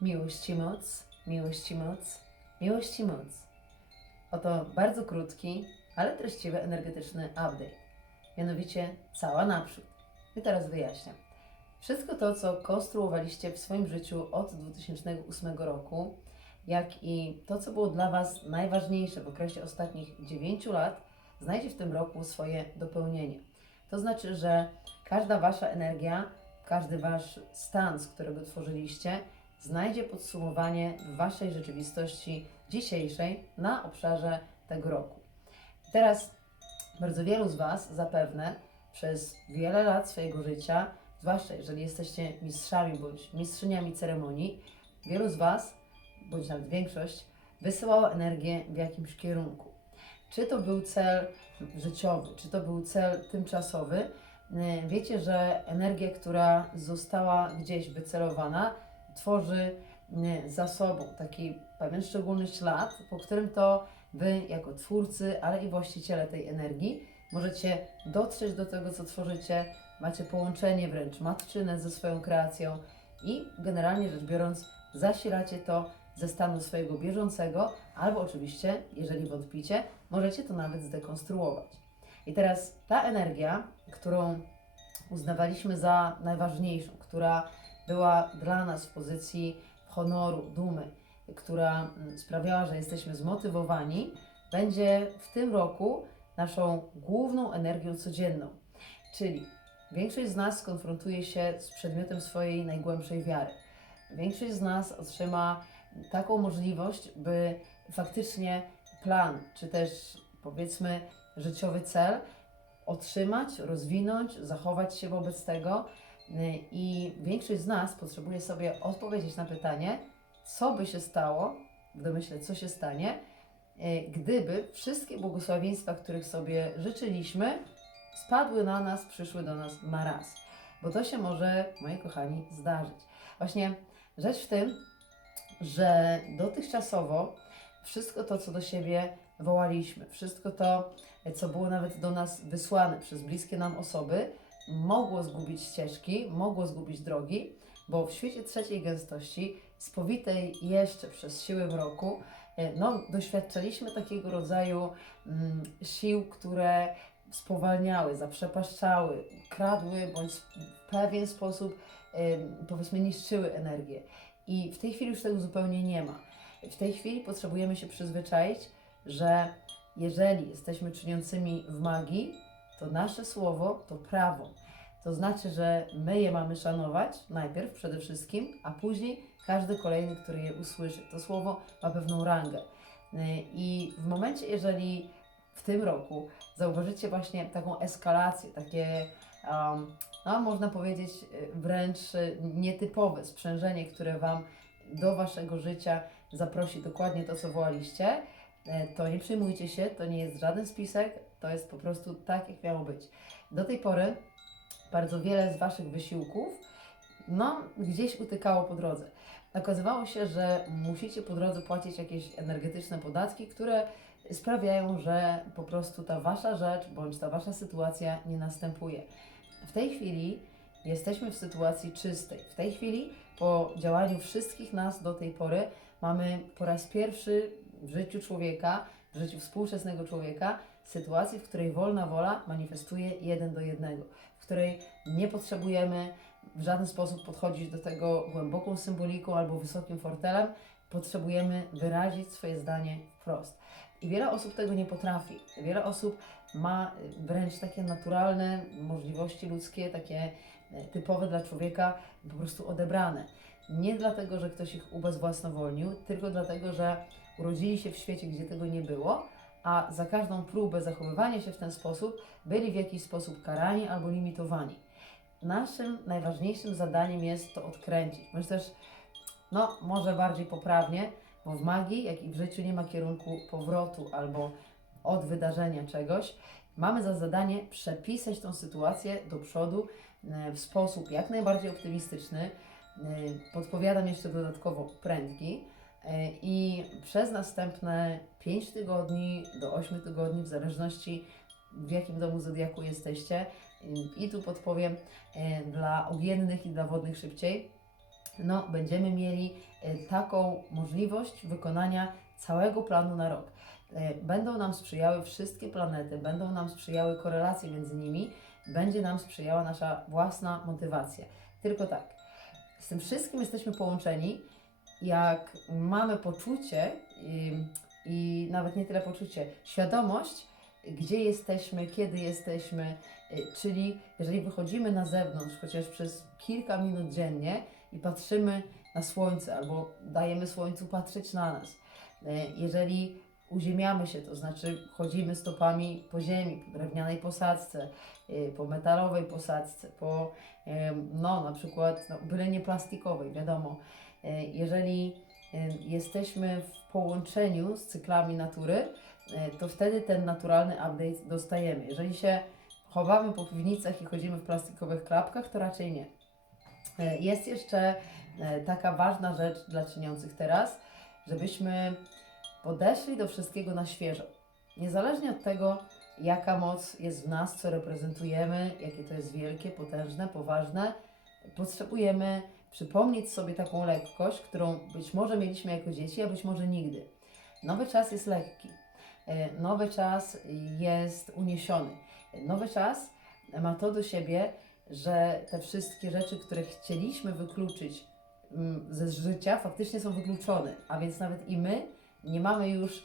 Miłość i moc, miłość i moc, miłość i moc. Oto bardzo krótki, ale treściwy energetyczny update. Mianowicie cała naprzód. I teraz wyjaśniam. Wszystko to, co konstruowaliście w swoim życiu od 2008 roku, jak i to, co było dla Was najważniejsze w okresie ostatnich 9 lat, znajdzie w tym roku swoje dopełnienie. To znaczy, że każda Wasza energia, każdy Wasz stan, z którego tworzyliście, znajdzie podsumowanie w Waszej rzeczywistości dzisiejszej na obszarze tego roku. Teraz bardzo wielu z Was zapewne przez wiele lat swojego życia, zwłaszcza jeżeli jesteście mistrzami bądź mistrzyniami ceremonii, wielu z Was, bądź nawet większość, wysyłało energię w jakimś kierunku. Czy to był cel życiowy, czy to był cel tymczasowy, yy, wiecie, że energia, która została gdzieś wycelowana, tworzy yy, za sobą taki pewien szczególny ślad, po którym to Wy, jako twórcy, ale i właściciele tej energii, możecie dotrzeć do tego, co tworzycie, macie połączenie wręcz matczyne ze swoją kreacją i generalnie rzecz biorąc, zasilacie to ze stanu swojego bieżącego, albo oczywiście, jeżeli wątpicie, możecie to nawet zdekonstruować. I teraz ta energia, którą uznawaliśmy za najważniejszą, która była dla nas w pozycji honoru, dumy, która mm, sprawiała, że jesteśmy zmotywowani, będzie w tym roku naszą główną energią codzienną. Czyli większość z nas skonfrontuje się z przedmiotem swojej najgłębszej wiary. Większość z nas otrzyma taką możliwość, by faktycznie plan, czy też powiedzmy życiowy cel otrzymać, rozwinąć, zachować się wobec tego. I większość z nas potrzebuje sobie odpowiedzieć na pytanie, co by się stało, w domyśle co się stanie, e, gdyby wszystkie błogosławieństwa, których sobie życzyliśmy, spadły na nas, przyszły do nas na raz. Bo to się może, moi kochani, zdarzyć. Właśnie rzecz w tym, że dotychczasowo wszystko to, co do siebie wołaliśmy, wszystko to, co było nawet do nas wysłane przez bliskie nam osoby, mogło zgubić ścieżki, mogło zgubić drogi, bo w świecie trzeciej gęstości, spowitej jeszcze przez siły mroku, e, no, doświadczaliśmy takiego rodzaju mm, sił, które spowalniały, zaprzepaszczały, kradły bądź w pewien sposób, em, powiedzmy, niszczyły energię. I w tej chwili już tego zupełnie nie ma. W tej chwili potrzebujemy się przyzwyczaić, że jeżeli jesteśmy czyniącymi w magii, to nasze słowo to prawo. To znaczy, że my je mamy szanować najpierw przede wszystkim, a później każdy kolejny, który je usłyszy. To słowo ma pewną rangę. Yy, I w momencie, jeżeli w tym roku zauważycie właśnie taką eskalację, takie, um, no, można powiedzieć, yy, wręcz yy, nietypowe sprzężenie, które Wam do Waszego życia zaprosi dokładnie to, co wołaliście, to nie przejmujcie się, to nie jest żaden spisek, to jest po prostu tak, jak miało być. Do tej pory bardzo wiele z Waszych wysiłków, no, gdzieś utykało po drodze. Okazywało się, że musicie po drodze płacić jakieś energetyczne podatki, które sprawiają, że po prostu ta Wasza rzecz bądź ta Wasza sytuacja nie następuje. W tej chwili jesteśmy w sytuacji czystej. W tej chwili, po działaniu wszystkich nas do tej pory, mamy po raz pierwszy w życiu człowieka, w życiu współczesnego człowieka, sytuację, w której wolna wola manifestuje jeden do jednego, w której nie potrzebujemy w żaden sposób podchodzić do tego głęboką symboliką albo wysokim fortelem, potrzebujemy wyrazić swoje zdanie wprost. I wiele osób tego nie potrafi. Wiele osób ma y, wręcz takie naturalne możliwości ludzkie, takie y, typowe dla człowieka, po prostu odebrane. Nie dlatego, że ktoś ich ubezwłasnowolnił, tylko dlatego, że urodzili się w świecie, gdzie tego nie było, a za każdą próbę zachowywania się w ten sposób byli w jakiś sposób karani albo limitowani. Naszym najważniejszym zadaniem jest to odkręcić, bądź też, no, może bardziej poprawnie, bo w magii, jak i w życiu nie ma kierunku powrotu albo od wydarzenia czegoś. Mamy za zadanie przepisać tą sytuację do przodu e, w sposób jak najbardziej optymistyczny. E, Podpowiadam jeszcze dodatkowo prędki. E, I przez następne 5 tygodni do 8 tygodni, w zależności w jakim domu zodiaku jesteście, i tu podpowiem dla ogiennych i dla wodnych szybciej. no, będziemy mieli e, taką możliwość wykonania całego planu na rok. E, Będą nam sprzyjały wszystkie planety, będą nam sprzyjały korelacje między nimi, będzie nam sprzyjała nasza własna motywacja. Tylko tak, z tym wszystkim jesteśmy połączeni, jak mamy poczucie i, i nawet nie tyle poczucie, świadomość, gdzie jesteśmy, kiedy jesteśmy, y, czyli jeżeli wychodzimy na zewnątrz, chociaż przez kilka minut dziennie i patrzymy na słońce albo dajemy słońcu patrzeć na nas, y, jeżeli uziemiamy się, to znaczy chodzimy stopami po ziemi, po drewnianej posadzce, y, po metalowej posadzce, po no na przykład no, byle nie plastikowej, wiadomo. E, Jeżeli e, jesteśmy w połączeniu z cyklami natury, e, to wtedy ten naturalny update dostajemy. Jeżeli się chowamy po piwnicach i chodzimy w plastikowych klapkach, to raczej nie. Jest jeszcze taka ważna rzecz dla czyniących teraz, żebyśmy podeszli do wszystkiego na świeżo. Niezależnie od tego, jaka moc jest w nas, co reprezentujemy, jakie to jest wielkie, potężne, poważne, potrzebujemy przypomnieć sobie taką lekkość, którą być może mieliśmy jako dzieci, a być może nigdy. Nowy czas jest lekki. E, Nowy czas jest uniesiony. Nowy czas ma to do siebie, że te wszystkie rzeczy, które chcieliśmy wykluczyć mm, ze życia, faktycznie są wykluczone. A więc nawet i my nie mamy już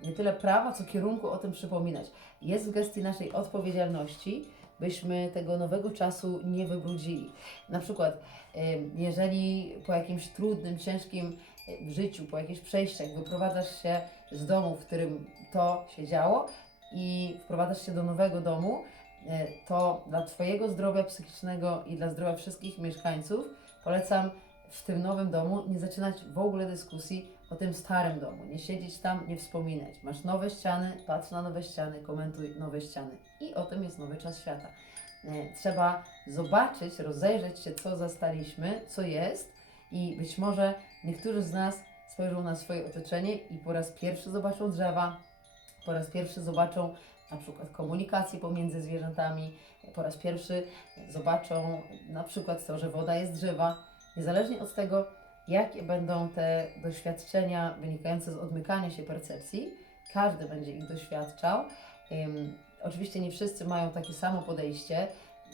nie tyle prawa, co kierunku o tym przypominać. Jest w gestii naszej odpowiedzialności, byśmy tego nowego czasu nie wybrudzili. Na przykład, jeżeli po jakimś trudnym, ciężkim życiu, po jakichś przejściach wyprowadzasz się z domu, w którym to się działo i wprowadzasz się do nowego domu, e, to dla Twojego zdrowia psychicznego i dla zdrowia wszystkich mieszkańców polecam w tym nowym domu nie zaczynać w ogóle dyskusji o tym starym domu. Nie siedzieć tam, nie wspominać. Masz nowe ściany, patrz na nowe ściany, komentuj nowe ściany. I o tym jest nowy czas świata. E, Trzeba zobaczyć, rozejrzeć się, co zastaliśmy, co jest i być może niektórzy z nas spojrzą na swoje otoczenie i po raz pierwszy zobaczą drzewa, po raz pierwszy zobaczą na przykład komunikację pomiędzy zwierzętami, po raz pierwszy zobaczą na przykład to, że woda jest żywa. Niezależnie od tego, jakie będą te doświadczenia wynikające z odmykania się percepcji, każdy będzie ich doświadczał. Ym, oczywiście nie wszyscy mają takie samo podejście.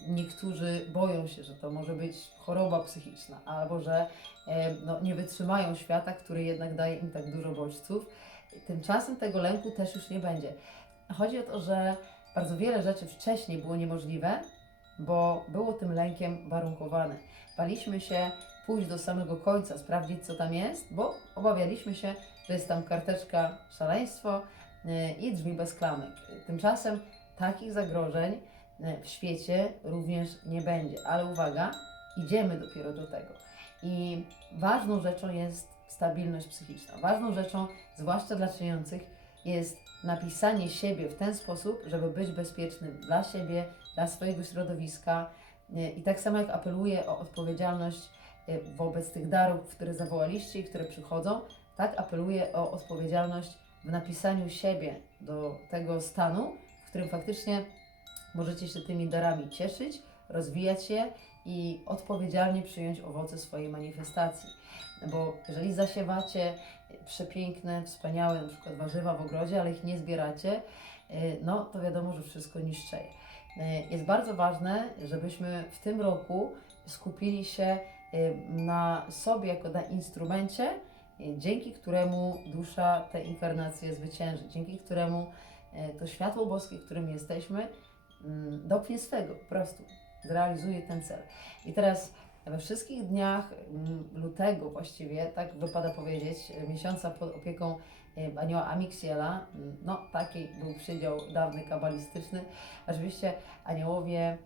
Niektórzy boją się, że to może być choroba psychiczna, albo że em, no, nie wytrzymają świata, który jednak daje im tak dużo bodźców. Tymczasem tego lęku też już nie będzie. Chodzi o to, że bardzo wiele rzeczy wcześniej było niemożliwe, bo było tym lękiem warunkowane. Baliśmy się pójść do samego końca, sprawdzić co tam jest, bo obawialiśmy się, że jest tam karteczka szaleństwo y, i drzwi bez klamek. Tymczasem takich zagrożeń y, w świecie również nie będzie. Ale uwaga, idziemy dopiero do tego. I ważną rzeczą jest stabilność psychiczna. Ważną rzeczą, zwłaszcza dla czyniących, jest napisanie siebie w ten sposób, żeby być bezpiecznym dla siebie, dla swojego środowiska. Y, I tak samo jak apeluję o odpowiedzialność wobec tych darów, które zawołaliście i które przychodzą, tak apeluję o odpowiedzialność w napisaniu siebie do tego stanu, w którym faktycznie możecie się tymi darami cieszyć, rozwijać je i odpowiedzialnie przyjąć owoce swojej manifestacji. Bo jeżeli zasiewacie przepiękne, wspaniałe na przykład warzywa w ogrodzie, ale ich nie zbieracie, y, no to wiadomo, że wszystko niszczeje. Y, Jest bardzo ważne, żebyśmy w tym roku skupili się y, na sobie jako na instrumencie, y, dzięki któremu dusza tę inkarnację zwycięży, dzięki któremu y, to światło boskie, którym jesteśmy, mm, dopnie swego, po prostu zrealizuje ten cel. I teraz we wszystkich dniach mm, lutego właściwie, tak wypada powiedzieć, y, miesiąca pod opieką y, anioła Amixiela, mm, no taki był przydział dawny kabalistyczny. Oczywiście aniołowie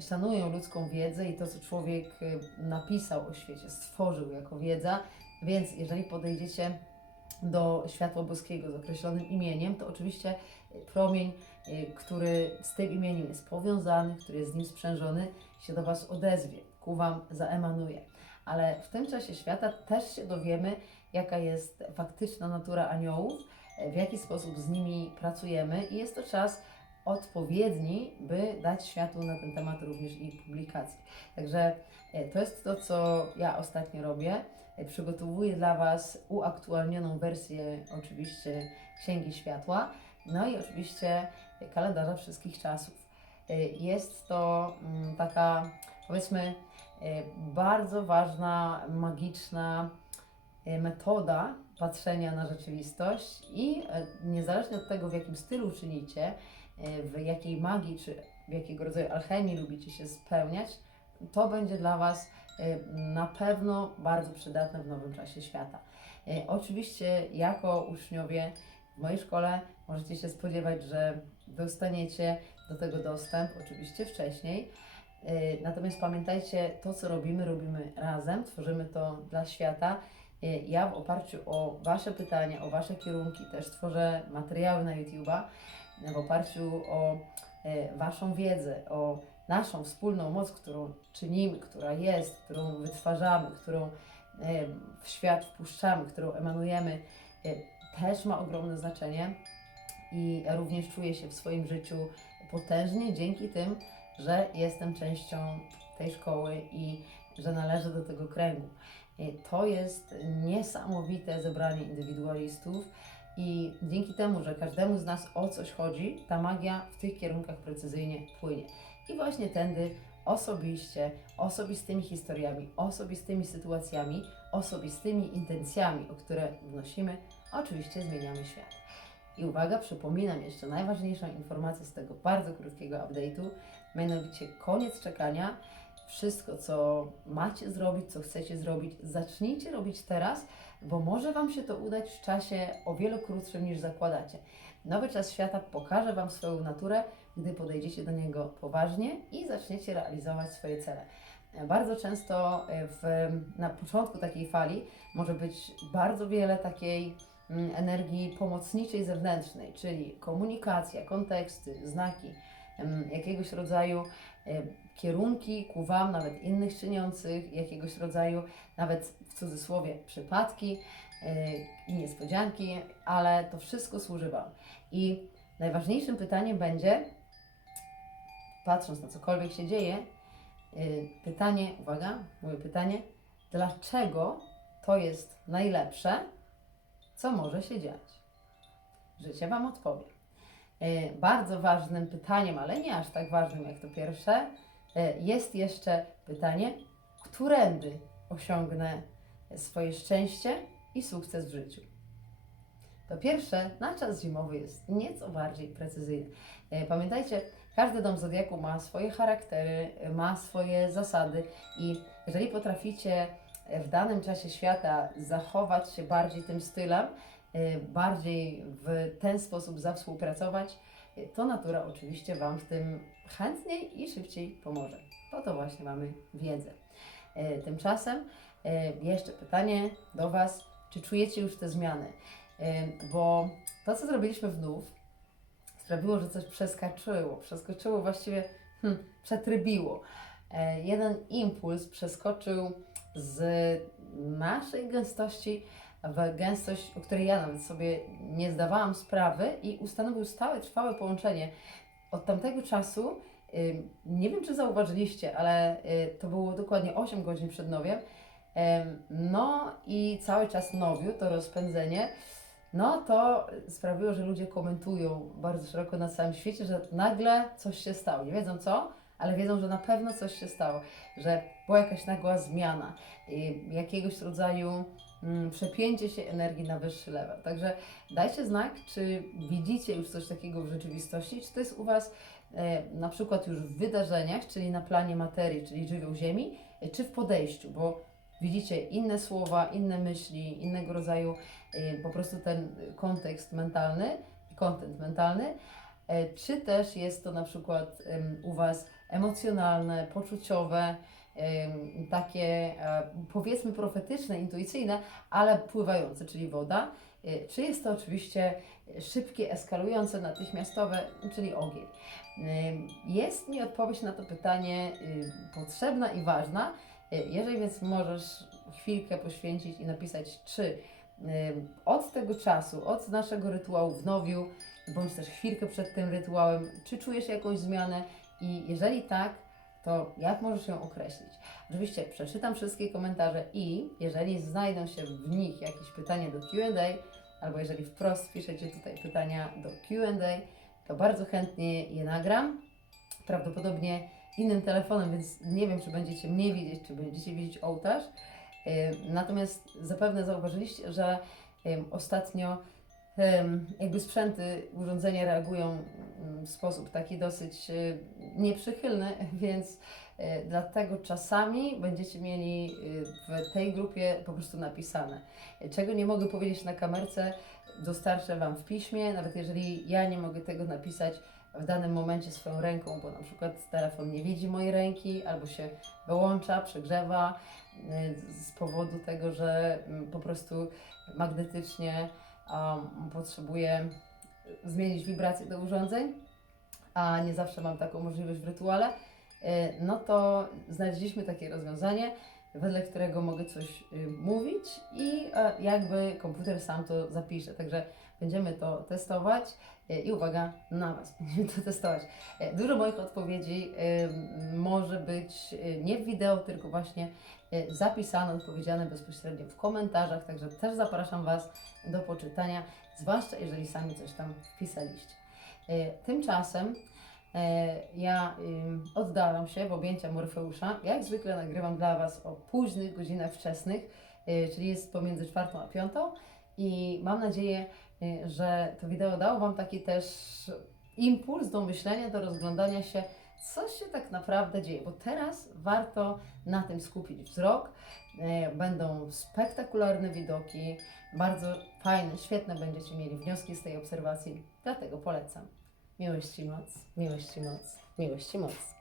szanują ludzką wiedzę i to, co człowiek y, napisał o świecie, stworzył jako wiedza, więc jeżeli podejdziecie do światła boskiego z określonym imieniem, to oczywiście y, promień, y, który z tym imieniem jest powiązany, który jest z nim sprzężony, się do Was odezwie, ku Wam zaemanuje. Ale w tym czasie świata też się dowiemy, jaka jest faktyczna natura aniołów, w jaki sposób z nimi pracujemy. I jest to czas odpowiedni, by dać światu na ten temat również i publikacje. Także e, to jest to, co ja ostatnio robię. E, Przygotowuję dla Was uaktualnioną wersję oczywiście Księgi Światła, no i oczywiście kalendarza wszystkich czasów. E, Jest to mm, taka, powiedzmy, bardzo ważna, magiczna metoda patrzenia na rzeczywistość i niezależnie od tego, w jakim stylu czynicie, w jakiej magii czy w jakiego rodzaju alchemii lubicie się spełniać, to będzie dla Was e, na pewno bardzo przydatne w nowym czasie świata. E, Oczywiście, jako uczniowie w mojej szkole możecie się spodziewać, że dostaniecie do tego dostęp, oczywiście wcześniej. E, Natomiast pamiętajcie, to co robimy, robimy razem, tworzymy to dla świata. E, Ja w oparciu o Wasze pytania, o Wasze kierunki też tworzę materiały na YouTube'a, e, w oparciu o e, Waszą wiedzę, o naszą wspólną moc, którą czynimy, która jest, którą wytwarzamy, którą e, w świat wpuszczamy, którą emanujemy, e, też ma ogromne znaczenie i również czuję się w swoim życiu potężnie dzięki tym, że jestem częścią tej szkoły i że należę do tego kręgu. To jest niesamowite zebranie indywidualistów i dzięki temu, że każdemu z nas o coś chodzi, ta magia w tych kierunkach precyzyjnie płynie. I właśnie tędy osobiście, osobistymi historiami, osobistymi sytuacjami, osobistymi intencjami, o które wnosimy, oczywiście zmieniamy świat. I uwaga, przypominam jeszcze najważniejszą informację z tego bardzo krótkiego update'u, mianowicie koniec czekania. Wszystko, co macie zrobić, co chcecie zrobić, zacznijcie robić teraz, bo może Wam się to udać w czasie o wiele krótszym niż zakładacie. Nowy czas świata pokaże Wam swoją naturę, gdy podejdziecie do niego poważnie i zaczniecie realizować swoje cele. Bardzo często e, w, na początku takiej fali może być bardzo wiele takiej mm, energii pomocniczej zewnętrznej, czyli komunikacja, konteksty, znaki, jakiegoś rodzaju e, kierunki ku Wam, nawet innych czyniących, jakiegoś rodzaju, nawet w cudzysłowie, przypadki e, i niespodzianki, ale to wszystko służy Wam. I najważniejszym pytaniem będzie, patrząc na cokolwiek się dzieje, y, pytanie, uwaga, moje pytanie, dlaczego to jest najlepsze, co może się dziać? Życie Wam odpowie. Y, Bardzo ważnym pytaniem, ale nie aż tak ważnym jak to pierwsze, y, jest jeszcze pytanie, którędy osiągnę swoje szczęście i sukces w życiu. To pierwsze, na czas zimowy jest nieco bardziej precyzyjny. E, Pamiętajcie, każdy dom zodiaku ma swoje charaktery, e, ma swoje zasady i jeżeli potraficie e, w danym czasie świata zachować się bardziej tym stylem, e, bardziej w ten sposób zawspółpracować, e, to natura oczywiście Wam w tym chętniej i szybciej pomoże. Po to właśnie mamy wiedzę. E, Tymczasem e, jeszcze pytanie do Was, czy czujecie już te zmiany? E, Bo to, co zrobiliśmy znów, sprawiło, że coś przeskoczyło. Przeskoczyło właściwie, hmm, przetrybiło. E, Jeden impuls przeskoczył z naszej gęstości w gęstość, o której ja nawet sobie nie zdawałam sprawy i ustanowił stałe, trwałe połączenie. Od tamtego czasu, nie wiem czy zauważyliście, ale y, to było dokładnie 8 godzin przed nowiem, Em, no i cały czas nowiu, to rozpędzenie, no to sprawiło, że ludzie komentują bardzo szeroko na całym świecie, że nagle coś się stało. Nie wiedzą co, ale wiedzą, że na pewno coś się stało, że była jakaś nagła zmiana, jakiegoś rodzaju przepięcie się energii na wyższy level. Także dajcie znak, czy widzicie już coś takiego w rzeczywistości, czy to jest u Was e, na przykład już w wydarzeniach, czyli na planie materii, czyli żywioł Ziemi, e, czy w podejściu, bo widzicie inne słowa, inne myśli, innego rodzaju y, po prostu ten kontekst mentalny, kontent mentalny, e, czy też jest to na przykład u Was emocjonalne, poczuciowe, takie e, powiedzmy profetyczne, intuicyjne, ale pływające, czyli woda, E, czy jest to oczywiście szybkie, eskalujące, natychmiastowe, czyli ogień. Jest mi odpowiedź na to pytanie potrzebna i ważna, E, Jeżeli więc możesz chwilkę poświęcić i napisać, czy Od tego czasu, od naszego rytuału w nowiu, bądź też chwilkę przed tym rytuałem, czy czujesz jakąś zmianę? I jeżeli tak, to jak możesz ją określić? Oczywiście przeczytam wszystkie komentarze i jeżeli znajdą się w nich jakieś pytania do QA, albo jeżeli wprost piszecie tutaj pytania do QA, to bardzo chętnie je nagram. Prawdopodobnie innym telefonem, więc nie wiem, czy będziecie mnie widzieć, czy będziecie widzieć ołtarz. Natomiast zapewne zauważyliście, że ostatnio jakby sprzęty, urządzenia reagują w sposób taki dosyć nieprzychylny, więc y, dlatego czasami będziecie mieli y, w tej grupie po prostu napisane. Czego nie mogę powiedzieć na kamerce, dostarczę Wam w piśmie, nawet jeżeli ja nie mogę tego napisać w danym momencie swoją ręką, bo na przykład telefon nie widzi mojej ręki, albo się wyłącza, przegrzewa y, z powodu tego, że mm, po prostu magnetycznie um, potrzebuję zmienić wibrację do urządzeń, a nie zawsze mam taką możliwość w rytuale, y, no to znaleźliśmy takie rozwiązanie, wedle którego mogę coś y, mówić i e, jakby komputer sam to zapisze. Także będziemy to testować y, i uwaga na Was, będziemy to testować. E, Dużo moich odpowiedzi y, może być nie w wideo, tylko właśnie zapisane, odpowiedziane bezpośrednio w komentarzach, także też zapraszam Was do poczytania, zwłaszcza jeżeli sami coś tam wpisaliście. E, Tymczasem e, ja oddalam się w objęcia Morfeusza. Jak zwykle nagrywam dla Was o późnych godzinach wczesnych, y, czyli jest pomiędzy czwartą a piątą i mam nadzieję, że to wideo dało Wam taki też impuls do myślenia, do rozglądania się, co się tak naprawdę dzieje, bo teraz warto na tym skupić wzrok. E, Będą spektakularne widoki, bardzo fajne, świetne będziecie mieli wnioski z tej obserwacji, dlatego polecam. Miłość i moc, miłość i moc, miłość i moc.